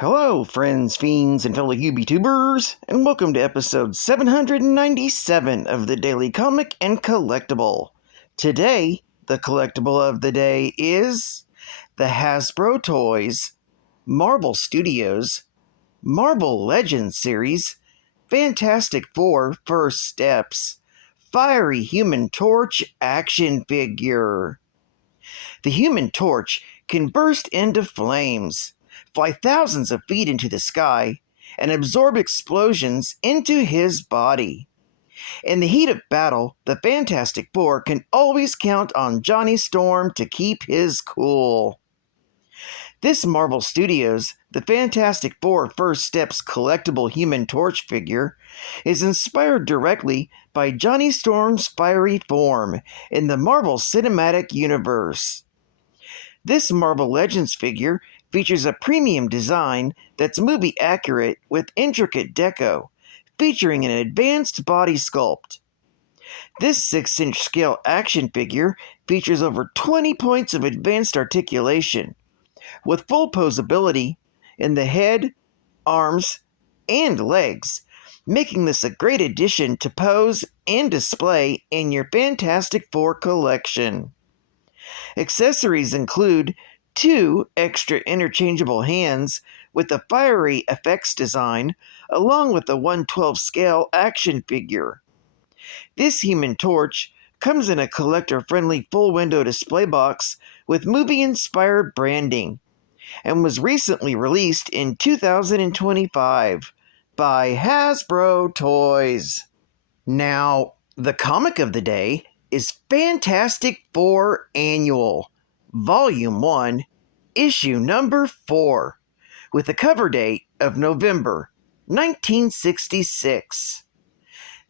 Hello, friends, fiends, and fellow YouTubers, and welcome to episode 797 of the Daily Comic and Collectible. Today, the collectible of the day is the Hasbro Toys, Marvel Studios, Marvel Legends series, Fantastic Four First Steps, Fiery Human Torch action figure. The Human Torch can burst into flames, fly thousands of feet into the sky, and absorb explosions into his body. In the heat of battle, the Fantastic Four can always count on Johnny Storm to keep his cool. This Marvel Studios, the Fantastic Four First Steps collectible Human Torch figure, is inspired directly by Johnny Storm's fiery form in the Marvel Cinematic Universe. This Marvel Legends figure features a premium design that's movie accurate with intricate deco, featuring an advanced body sculpt. This 6-inch scale action figure features over 20 points of advanced articulation, with full posability in the head, arms, and legs, making this a great addition to pose and display in your Fantastic Four collection. Accessories include 2 extra interchangeable hands with a fiery effects design, along with a 1/12 scale action figure. This Human Torch comes in a collector-friendly full-window display box with movie-inspired branding, and was recently released in 2025 by Hasbro Toys. Now, the comic of the day is Fantastic Four Annual, Volume 1, Issue Number 4, with a cover date of November 1966.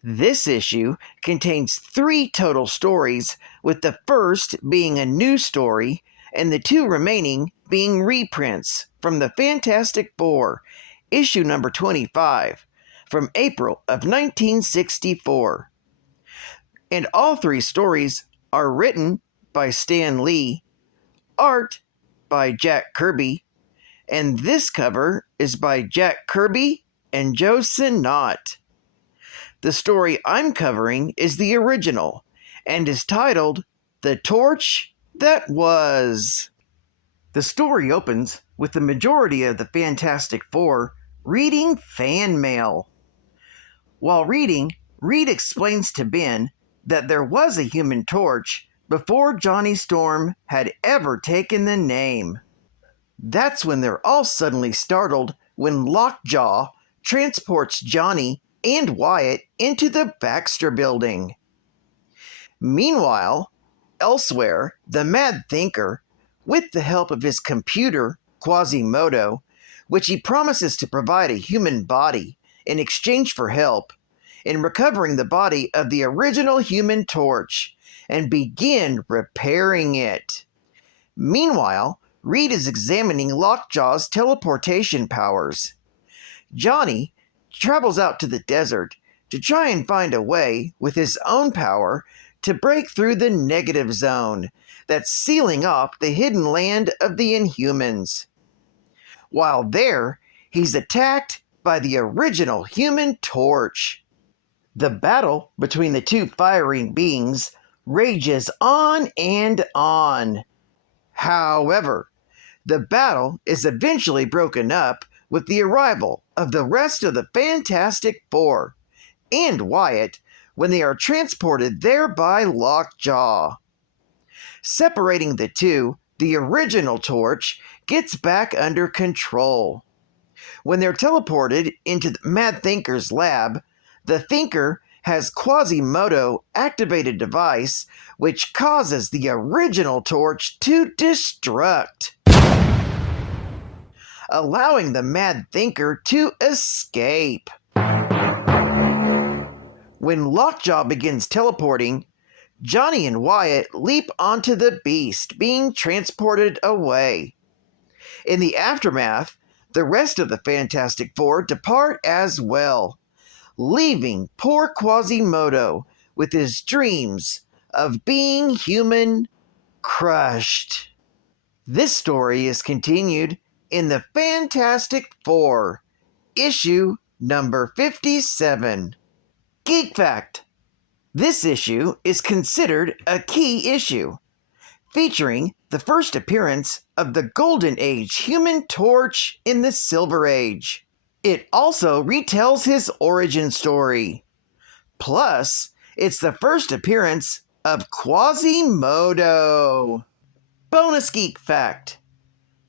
This issue contains 3 total stories, with the first being a new story and the 2 remaining being reprints from the Fantastic Four, issue number 25, from April of 1964. And all 3 stories are written by Stan Lee, art by Jack Kirby, and this cover is by Jack Kirby and Joe Sinnott. The story I'm covering is the original, and is titled The Torch That Was. The story opens with the majority of the Fantastic Four reading fan mail. While reading, Reed explains to Ben that there was a Human Torch before Johnny Storm had ever taken the name. That's when they're all suddenly startled when LOCKJAW transports Johnny and Wyatt into the Baxter Building. Meanwhile, elsewhere, the Mad Thinker, with the help of his computer, QUASIMODO, which he promises to provide a human body in exchange for help, in recovering the body of the original Human Torch and begin repairing it. Meanwhile, Reed is examining LOCKJAW's teleportation powers. Johnny travels out to the desert to try and find a way, with his own power, to break through the negative zone that's sealing off the hidden land of the Inhumans. While there, he's attacked by the original Human Torch. The battle between the 2 fiery beings rages on and on. However, the battle is eventually broken up with the arrival of the rest of the Fantastic Four and Wyatt when they are transported there by LOCKJAW. Separating the 2, the original Torch gets back under control. When they're teleported into the Mad Thinker's lab, the Thinker has QUASIMODO activate a device which causes the original Torch to destruct, allowing the Mad Thinker to escape. When LOCKJAW begins teleporting, Johnny and Wyatt leap onto the beast, being transported away. In the aftermath, the rest of the Fantastic Four depart as well, leaving poor QUASIMODO with his dreams of being human crushed. This story is continued in the Fantastic Four, issue number 57. Geek Fact. This issue is considered a key issue, featuring the first appearance of the Golden Age Human Torch in the Silver Age. It also retells his origin story. Plus, it's the first appearance of QUASIMODO. Bonus Geek Fact.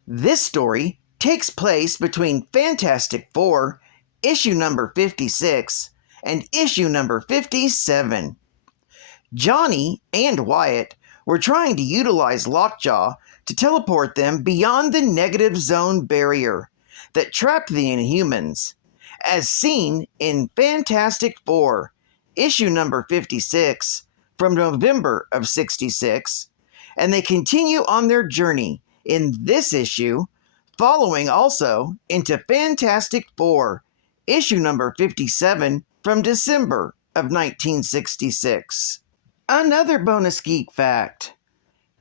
This story takes place between Fantastic Four, issue number 56, and issue number 57. Johnny and Wyatt were trying to utilize LOCKJAW to teleport them beyond the negative zone barrier that trapped the Inhumans, as seen in Fantastic Four, issue number 56, from November of 66, and they continue on their journey in this issue, following also into Fantastic Four, issue number 57, from December of 1966. Another bonus geek fact.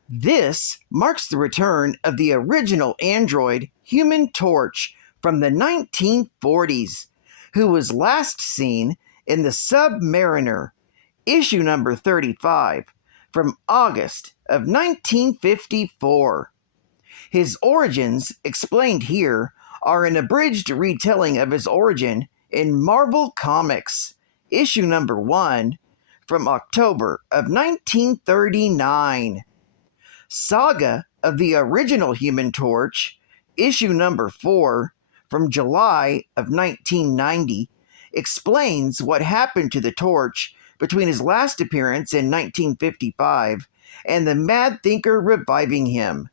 This marks the return of the original android Human Torch from the 1940s, who was last seen in the Submariner, issue number 35, from August of 1954. His origins, explained here, are an abridged retelling of his origin in Marvel Comics, issue number 1, from October of 1939. Saga of the Original Human Torch, issue number 4, from July of 1990, explains what happened to the Torch between his last appearance in 1955 and the Mad Thinker reviving him,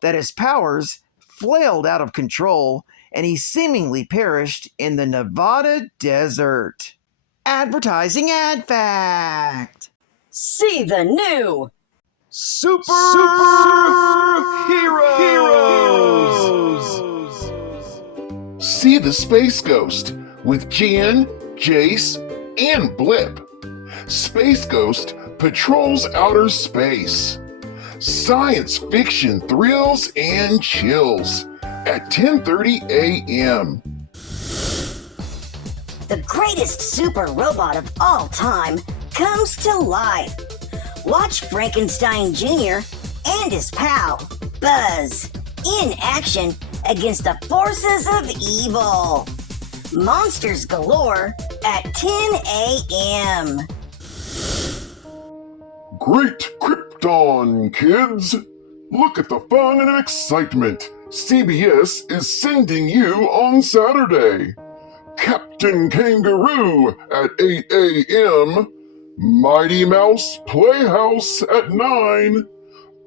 that his powers flailed out of control and he seemingly perished in the Nevada desert. Advertising ad fact. See the new Super Heroes! See the Space Ghost with Jan, Jace, and Blip. Space Ghost patrols outer space. Science fiction thrills and chills at 10:30 a.m. the greatest super robot of all time comes to life. Watch Frankenstein Jr. and his pal, Buzz, in action against the forces of evil. Monsters galore at 10 a.m. Great Krypton, kids! Look at the fun and excitement CBS is sending you on Saturday. Captain Kangaroo at 8 a.m., Mighty Mouse Playhouse at 9,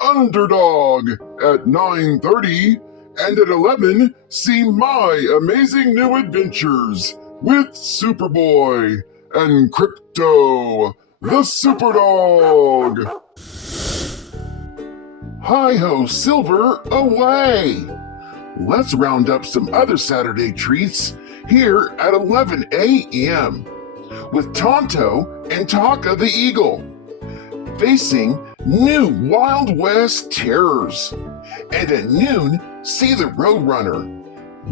Underdog at 9:30, and at 11, see My Amazing New Adventures with Superboy and Crypto, the Superdog. Hi-ho, Silver, away! Let's round up some other Saturday treats here at 11 a.m. with Tonto and Taka the Eagle, facing new Wild West terrors. And at noon, see the Roadrunner.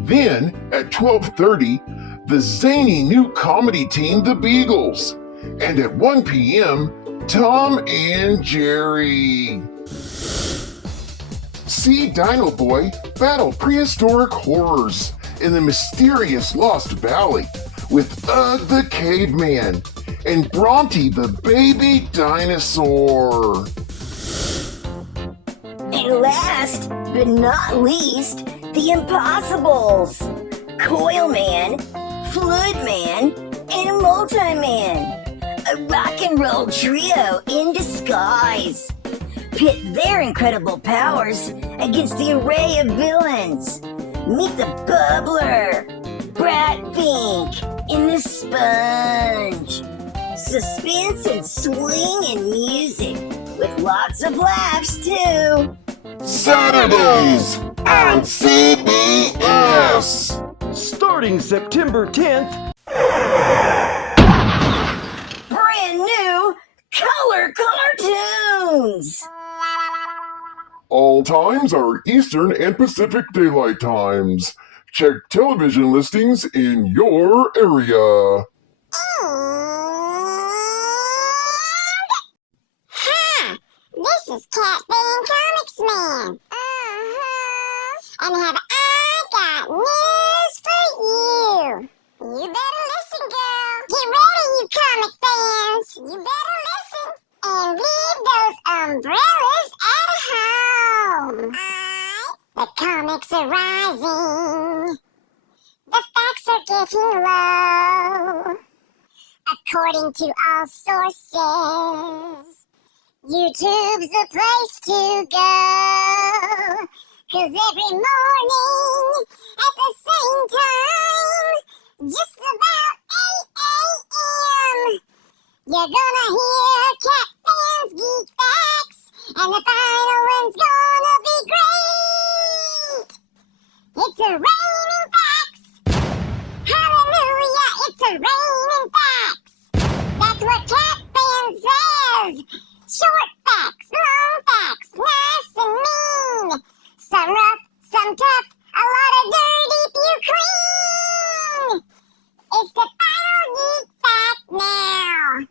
Then, at 12:30, the zany new comedy team, the Beagles. And at 1 p.m., Tom and Jerry. See Dino Boy battle prehistoric horrors in the mysterious Lost Valley with Ugg the Caveman and Bronte the Baby Dinosaur. And last but not least, the Impossibles. Coilman, Fluidman, and Multiman. A rock and roll trio in disguise. Pit their incredible powers against the array of villains. Meet the Bubbler, Brat Pink, and the Sponge. Suspense and swing and music with lots of laughs too. Saturdays on CBS. Starting September 10th, Brand new color cartoons. All times are Eastern and Pacific Daylight Times. Check television listings in your area. Hi, this is Cat Fan Comics Man. And have I got news for you? You better listen, girl. Get ready, you comic fans. You better listen and leave those umbrellas at home. The comics are rising. The facts are getting low. According to all sources, YouTube's the place to go. 'Cause every morning at the same time, just about 8 a.m., you're gonna hear Cat Fans Geek Facts, and the final one's gonna be great. It's a raining facts. Hallelujah, it's a raining facts. That's what Cat Fan says. Short facts, long facts, nice and mean. Some rough, some tough, a lot of dirty, few clean. It's the final geek fact now.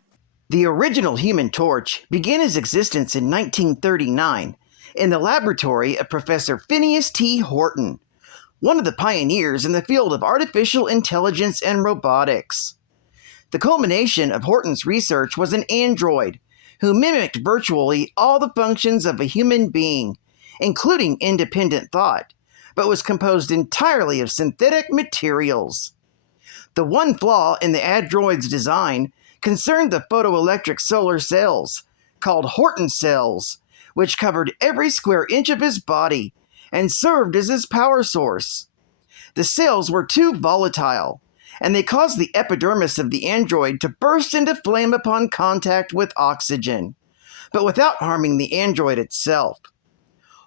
The original Human Torch began its existence in 1939 in the laboratory of Professor Phineas T. Horton, one of the pioneers in the field of artificial intelligence and robotics. The culmination of Horton's research was an android who mimicked virtually all the functions of a human being, including independent thought, but was composed entirely of synthetic materials. The one flaw in the android's design concerned the photoelectric solar cells, called Horton cells, which covered every square inch of his body and served as his power source. The cells were too volatile, and they caused the epidermis of the android to burst into flame upon contact with oxygen, but without harming the android itself.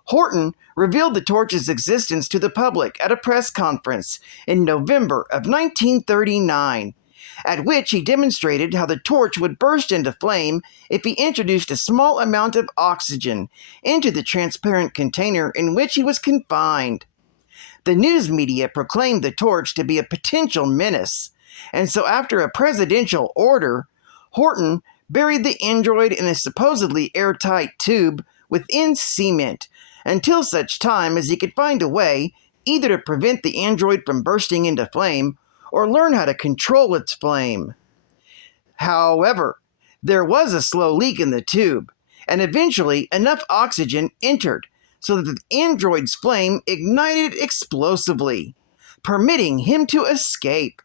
Horton revealed the torch's existence to the public at a press conference in November of 1939, at which he demonstrated how the torch would burst into flame if he introduced a small amount of oxygen into the transparent container in which he was confined. The news media proclaimed the torch to be a potential menace, and so after a presidential order, Horton buried the android in a supposedly airtight tube within cement until such time as he could find a way either to prevent the android from bursting into flame or learn how to control its flame. However, there was a slow leak in the tube, and eventually enough oxygen entered so that the android's flame ignited explosively, permitting him to escape.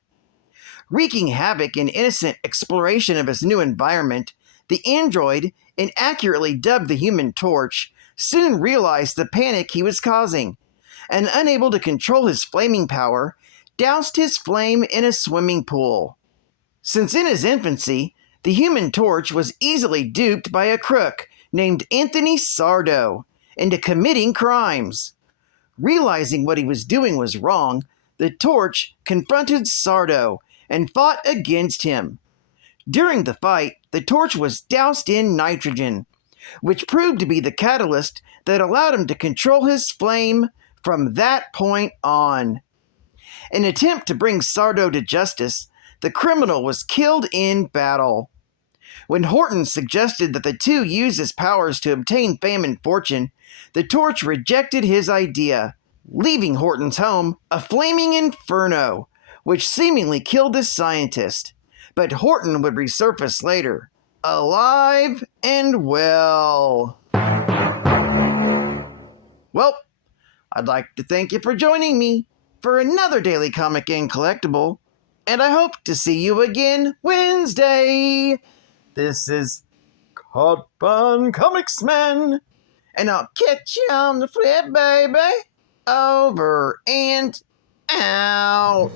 Wreaking havoc in innocent exploration of his new environment, the android, inaccurately dubbed the Human Torch, soon realized the panic he was causing, and unable to control his flaming power, doused his flame in a swimming pool. Since in his infancy, the Human Torch was easily duped by a crook named Anthony Sardo into committing crimes. Realizing what he was doing was wrong, the Torch confronted Sardo and fought against him. During the fight, the Torch was doused in nitrogen, which proved to be the catalyst that allowed him to control his flame from that point on. In an attempt to bring Sardo to justice, the criminal was killed in battle. When Horton suggested that the two use his powers to obtain fame and fortune, the Torch rejected his idea, leaving Horton's home a flaming inferno, which seemingly killed the scientist. But Horton would resurface later, alive and well. Well, I'd like to thank you for joining me for another Daily Comic and Collectible, and I hope to see you again Wednesday. This is Caught Fun Comics Man, and I'll catch you on the flip, baby. Over and out.